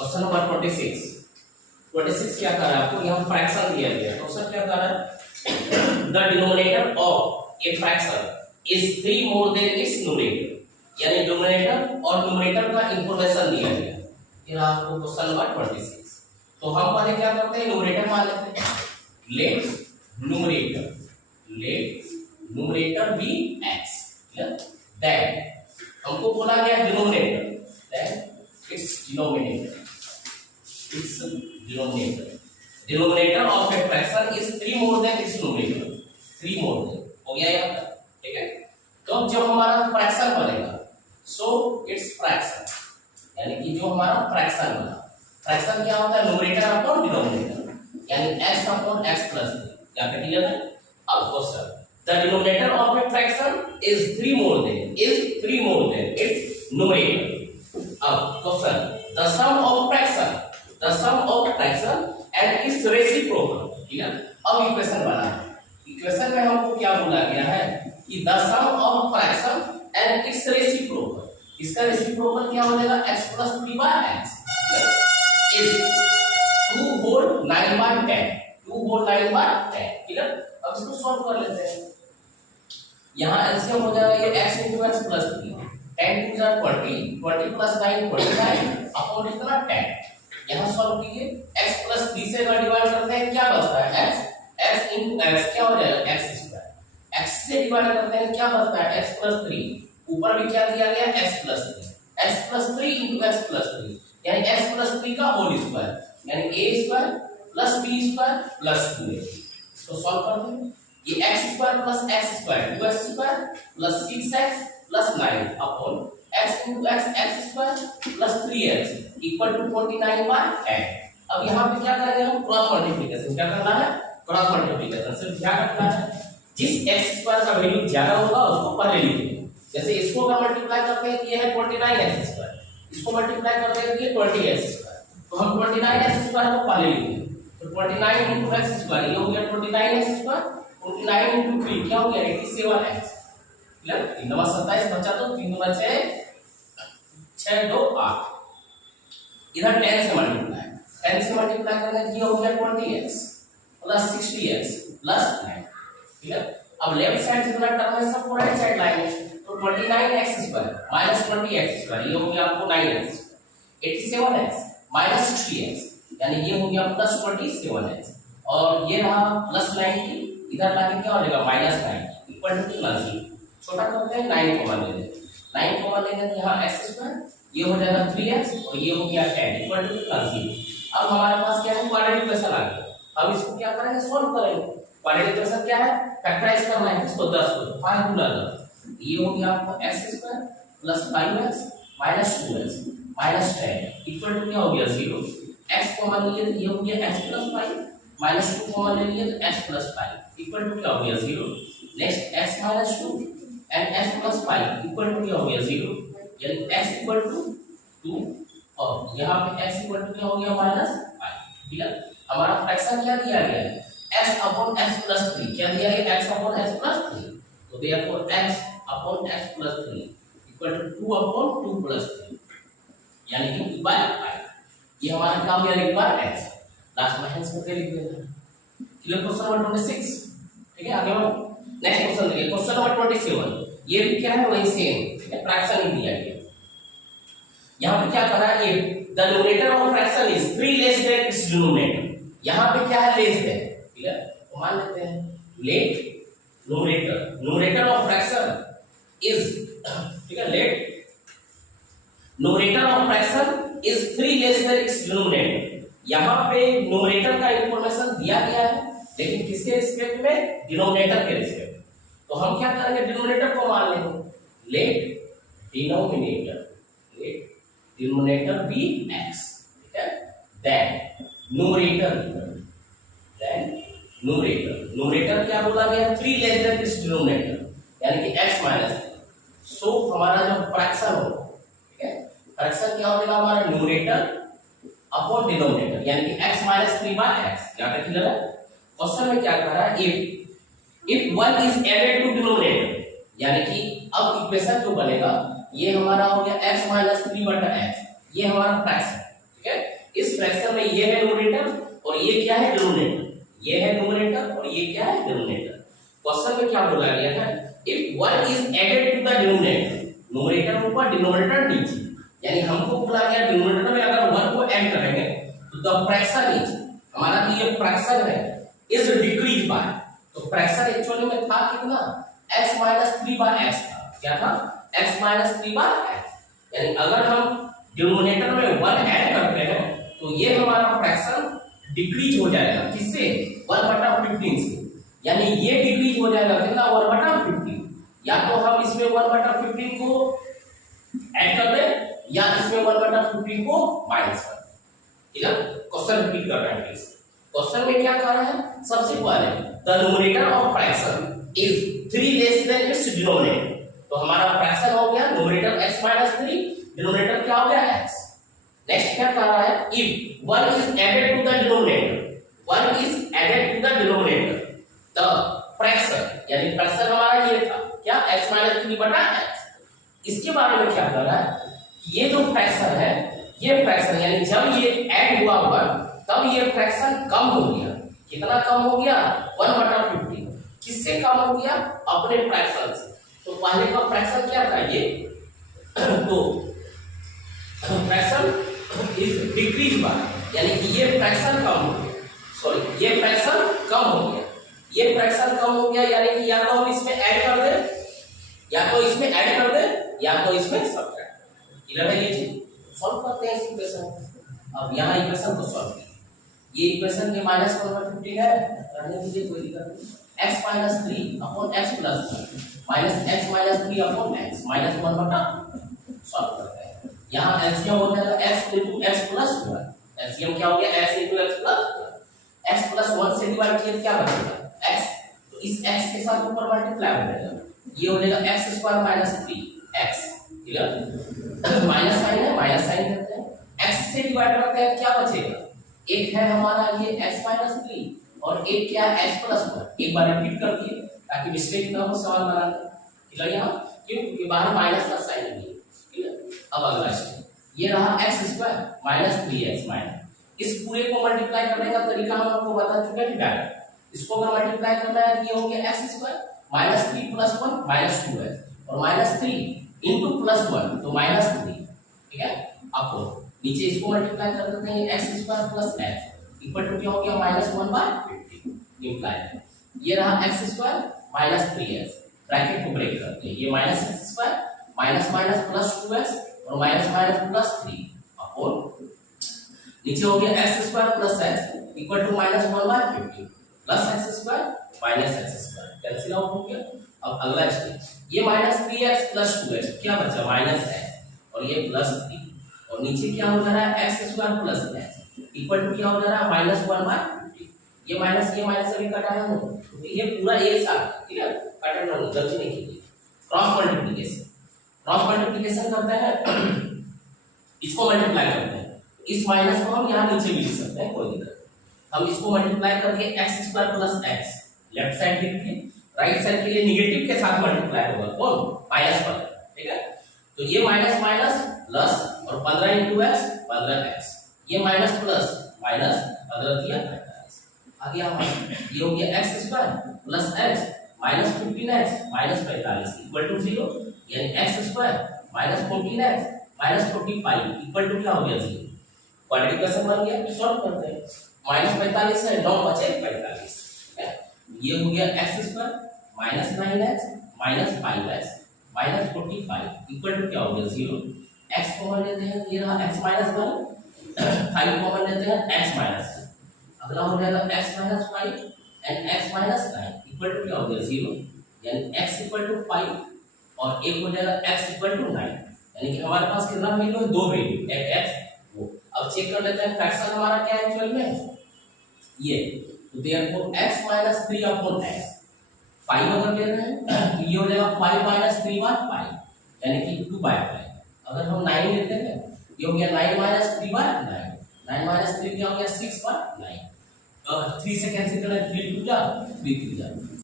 Question number 26 क्या कर रहा है आपको, यहाँ फ्रैक्शन दिया गया है। क्वेश्चन क्या कर रहा है, the denominator of a fraction is 3 more than its numerator, यानी डिनोमिनेटर और न्यूमरेटर का इंफॉर्मेशन दिया गया है। फिर आपको क्वेश्चन नंबर 26, तो हम पहले क्या करते हैं, न्यूमरेटर मान लेते हैं। Let numerator be x, then हमको बोला गया denominator, then its denominator of a fraction is 3 more than its numerator, 3 more than हो गया यहाँ तक, ठीक है। तो जब हमारा फ्रैक्शन बनेगा, सो इट्स फ्रैक्शन, यानी कि जो हमारा फ्रैक्शन बना, फ्रैक्शन क्या होता है, न्यूमरेटर अपॉन डिनोमिनेटर, यानी x अपॉन x प्लस 3, क्या क्लियर है। अब question, the denominator of a fraction is 3 more than its numerator. अब question, the sum of fraction and its reciprocal, ठीक है। अब इक्वेशन बना है, इक्वेशन में हमको क्या बोला गया है कि the sum of fraction and its reciprocal, इसका रेसिप्रोकल क्या हो जाएगा, x plus 3/x is 2 whole 9/10, 2 whole 9/10, ठीक है। अब इसको सॉल्व कर लेते हैं, यहाँ एलसीएम हो जाएगा ये x into x plus 3, 10 to the 20, 20 plus 9 29 upon इतना 10, यहाँ सॉल्व कीजिए, x प्लस 3 से अगर डिवाइड करते हैं क्या बचता है, x into x क्या हो जाएगा, x स्क्वायर, x से डिवाइड करते हैं क्या बचता है, x प्लस 3, ऊपर भी क्या दिया गया, x plus 3 into x plus 3, यानी x प्लस 3 का होल स्क्वायर, यानी a square plus b square plus 2a। तो सॉल्व करते हैं, ये x square plus x square 2x square plus 6x plus 9 upon x into x square plus 3x equal to 29/10। अब यहाँ पे क्या करेंगे हम, क्रॉस मल्टीप्लिकेशन, क्या करना है, क्रॉस मल्टीप्लिकेशन। सिर्फ क्या करना है, जिस x स्क्वायर का वैल्यू ज्यादा होगा उसको पहले लिखेंगे, जैसे इसको अगर मल्टीप्लाई करते हैं ये है 29x स्क्वायर, इसको मल्टीप्लाई करते हैं ये 20x स्क्वायर, तो हम 29x स्क्वायर को पहले लिखेंगे, तो 29 into x स्क्वायर ये हो गया 29x स्क्वायर, 29 into 3 क्या हो गया 87x, क्लियर। 3 9 27 बचा, तो 3 9 6 6 2 8, इधर 10 से मल्टीप्लाई करने ये हो गया 20x plus 60x plus 9, clear. अब लेफ्ट साइड जितना टर्म है सबको राइट साइड लाएंगे, तो 29x square minus 20x square ये हो गया आपको 9x, 87x माइनस 60x यानी ये हो गया प्लस 27x, और ये रहा प्लस 90, इधर लाके क्या हो जाएगा माइनस 90 इक्वल टू प्लस 0, छोटा करते हैं 9 कॉमन ले लेते हैं, 9 कॉमन लेंगे तो यहाँ x स्क्वायर ये हो जाएगा 3x और ये हो गया 10 इक्वल टू प्लस 0। अब हमारे पास क्या है, क्वाड्रेटिक इक्वेशन आ गया, अब इसको क्या करेंगे, सॉल्व करेंगे। क्वाड्रेटिक इक्वेशन क्या है, फैक्टराइज करना है, इसको 10 को 5 गुना 10, ये हो गया आपको x square plus 5x minus 2x minus 10 equal to क्या हो गया 0, x कॉमन लिए तो ये हो गया x प्लस 5 माइनस 2 कॉमन ले लिए तो x प्लस 5 इक्वल टू क्या हो गया 0, next x minus 2 and x plus 5 equal to क्या हो गया 0, यानी x इक्वल टू 2 और यहाँ पे x इक्वल टू क्या हो गया माइनस 5, ठीक है। हमारा फ्रैक्शन क्या दिया गया है, x अपॉन x प्लस 3, क्या दिया गया x अपॉन x प्लस 3, तो therefore x upon x plus 3 equal to 2 upon 2 plus 3 यानी कि 2/5, ये हमारा काम दिया लिख बार x, लास्ट में हेंस करके लिख देना, क्लियर। क्वेश्चन नंबर 26, ठीक है। आगे बढ़ो, नेक्स्ट क्वेश्चन देखिए, क्वेश्चन नंबर 27, ये भी क्या है वही सेम, ठीक है, फ्रैक्शन ही दिया गया। यहाँ पे क्या करा है, the numerator of fraction is 3 less than its denominator, यहाँ पे क्या है लेस देन, क्लियर। तो मान लेते हैं let numerator of fraction is, ठीक है, let numerator of fraction is 3 less than its denominator. यहाँ पे न्यूमरेटर का इंफॉर्मेशन दिया गया है, लेकिन किसके रिस्पेक्ट में, डिनोमिनेटर के रिस्पेक्ट में। तो हम क्या करेंगे, डिनोमिनेटर को मान लेंगे, लेट डिनोमिनेटर बी x, ठीक है, देन न्यूमरेटर क्या बोला गया, 3 लेस देन इट्स डिनोमिनेटर यानी कि x माइनस 3। सो हमारा जो फ्रैक्शन हो, ठीक है, फ्रैक्शन क्या हो जाएगा हमारा, न्यूमरेटर अपॉन डिनोमिनेटर यानी कि x माइनस 3/x, क्या क्लियर है। क्वेश्चन में क्या कर रहा है, if 1 is added to denominator, यानी कि अब इक्वेशन जो बनेगा ये हमारा हो गया x माइनस 3/x, ये हमारा फ्रैक्शन, ठीक है। फ्रैक्शन में ये है न्यूमरेटर और ये क्या है डिनोमिनेटर, ये है न्यूमरेटर और ये क्या है डिनोमिनेटर। क्वेश्चन में क्या बोला गया है, if 1 is added to the denominator, numerator ऊपर डिनोमिनेटर नीचे, यानी हमको बोला गया डिनोमिनेटर में अगर 1 को ऐड करेंगे तो द फ्रैक्शन इज, हमारा ये फ्रैक्शन है इज डिक्रीज बाय, तो फ्रैक्शन एक्चुअली में था कितना x - 3/x था, क्या था x - 3/x, यानी अगर हम डिनोमिनेटर में 1 ऐड करते हैं तो ये हमारा फ्रैक्शन डिक्रीज हो जाएगा, किससे 1/15 से, यानी ये डिक्रीज हो जाएगा कितना 1/15, या तो हम इसमें 1/15 को ऐड कर दें या इसमें 1/15 को माइनस कर दें। ठीक है, क्वेश्चन रिपीट कर रहे हैं प्लीज। क्वेश्चन में क्या कहा है, सबसे पहले the numerator of fraction is 3 less than its denominator, तो हमारा फ्रैक्शन हो गया न्यूमरेटर x - 3, डिनोमिनेटर क्या हो गया x। नेक्स्ट क्या कह रहा है, if 1 is added to the denominator, 1 is added to the denominator the fraction, यानी फ्रैक्शन हमारा ये था क्या x - 3/x, इसके बारे में क्या कर रहा है, ये जो फ्रैक्शन है, ये फ्रैक्शन यानी जब ये ऐड हुआ हुआ तब ये फ्रैक्शन कम हो गया, कितना कम हो गया 1/15, किससे कम हो गया अपने फ्रैक्शन से, तो पहले का फ्रैक्शन क्या था ये तो फ्रैक्शन इज डिक्रीज बाय, यानी कि ये फ्रैक्शन कम हो गया, सॉरी ये फ्रैक्शन कम हो गया, ये फ्रैक्शन कम हो गया, यानी कि या तो हम इसमें ऐड कर दें या तो इसमें ऐड कर दें या तो इसमें सब्ट्रैक्ट, क्लियर है ये चीज। सॉल्व करते हैं इस इक्वेशन। अब यहाँ इक्वेशन को सॉल्व कीजिए, ये इक्वेशन के -1/15 है, करने के लिए कोई दिक्कत नहीं, x - 3 upon x + 1 minus x - 3 upon x -1/, solve करते हैं। यहाँ एलसीएम हो जाएगा x * x + 1, एलसीएम क्या हो गया x * x + 1, x + 1 से डिवाइड किया क्या बचेगा x, तो इस x के साथ ऊपर मल्टीप्लाई हो जाएगा, ये हो जाएगा x² - 3x, clear, minus sign है माइनस साइन करते हैं, x से डिवाइड करते हैं क्या बचेगा, एक है हमारा ये x - 3 और एक क्या है x + 1, एक बार रिपीट कर दिए ताकि मिस्टेक ना हो सवाल बनाने, क्लियर, यहाँ क्यों क्योंकि बाहर माइनस का साइन है, क्लियर। अब अगला स्टेप ये रहा x² - 3x, इस पूरे को मल्टीप्लाई करने का तरीका हम आपको बता चुके हैं डायरेक्ट, इसको अगर मल्टीप्लाई करना है ये हो गया x² - 3 + 1 -2x और -3 into +1 तो -3, ठीक है। अब नीचे इसको मल्टीप्लाई कर देते हैं x² + x इक्वल टू क्या हो गया -1/50 इंप्लाई, ये रहा x² - 3x, ब्रैकेट को ब्रेक करते हैं, ये -x² +2x और -+3 अपॉन नीचे हो गया x² + x equal to -1/50 plus x² - x², cancel out हो गया। अब अगला स्टेप ये -3x + 2x क्या बचा -x और ये +3 और नीचे क्या हो जा रहा है x² + x इक्वल टू क्या हो जा रहा है -1/50, ये माइनस अभी कटा है तो ये पूरा एक साथ, ठीक है, पैटर्न ना गलती नहीं कीजिए। क्रॉस मल्टीप्लिकेशन करते हैं, इसको मल्टीप्लाई करते हैं, इस माइनस को हम यहाँ नीचे भी लिख सकते हैं, कोई दिक्कत, हम इसको मल्टीप्लाई करके x² + x लेफ्ट साइड लिख के राइट साइड के लिए नेगेटिव के साथ मल्टीप्लाई होगा कौन माइनस पर, ठीक है, तो ये माइनस माइनस प्लस और 15 × x 15x, ये माइनस प्लस माइनस 15 दिया 45, आगे हमारा ये हो गया x² + x -15x -45 equal to 0, यानी x² - 14x -45 इक्वल टू क्या हो गया 0, क्वाड्रेटिक इक्वेशन बन गया। सॉल्व करते हैं, -45 है 9 बचे 45, ठीक है, ये हो गया x² - 9x -5x -45 equal to क्या हो गया 0, x कॉमन लेते हैं, ये रहा x - 1 5 कॉमन लेते हैं x -2, अगला हो जाएगा x - 5 and x - 9 equal to क्या हो गया 0, यानी x = 5 और एक हो जाएगा x = 9, यानी कि हमारे पास कितना वैल्यू है, दो वैल्यू, एक x वो। अब चेक कर लेते हैं फ्रैक्शन हमारा क्या है एक्चुअल में, ये तो देयरफॉर x - 3/x 5 अगर ले रहे हैं तो ये हो जाएगा 5 - 3/5 यानी कि 2/5, अगर हम 9 लेते हैं ये हो गया 9 - 3/9, 9 - 3 क्या हो गया 6/9, 3 से कैंसिल करना 3 2 जा 3 3 जा